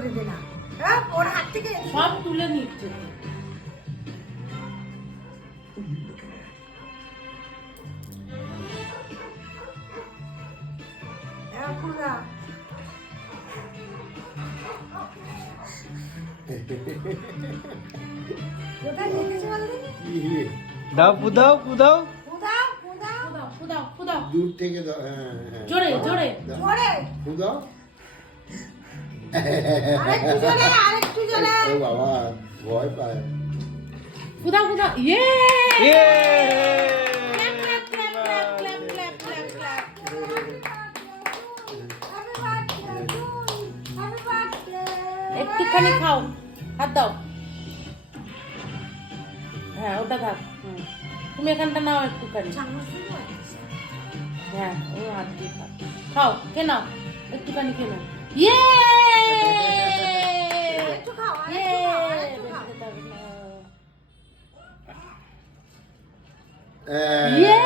করে দে না। হ্যাঁ, ওর হাত থেকে সব তুলে নিচ্ছে। পুরা কোথায় যেতেছে বলো দেখি? দাও পুদাও পুদাও পুদাও, পুদাও, ফুদাও ফুদাও ফুদাও দূর থেকে দাও, হ্যাঁ, হ্যাঁ। জোরে জোরে দাও। জোরে। দাও। আরেকটু জোরে, আরেকটু জোরে। ও বাবা, ভয় পায়। ফুদাও ফুদাও ইয়ে ইয়ে clap clap clap clap clap clap clap. Happy birthday to you. Happy birthday. একটুখানি খাও, হাত দাও। হ্যাঁ ওটা থাক। তুমি এখানটা নাও একটুখানি। চামচ দিয়ে দিচ্ছি। হ্যাঁ ও হাত দিয়ে খাও। খাও কে নাও একটুখানি কে নাও। ইয়ে একটু খাও, ইয়ে আরেকটু খাও, আরেকটু খাও। ইয়ে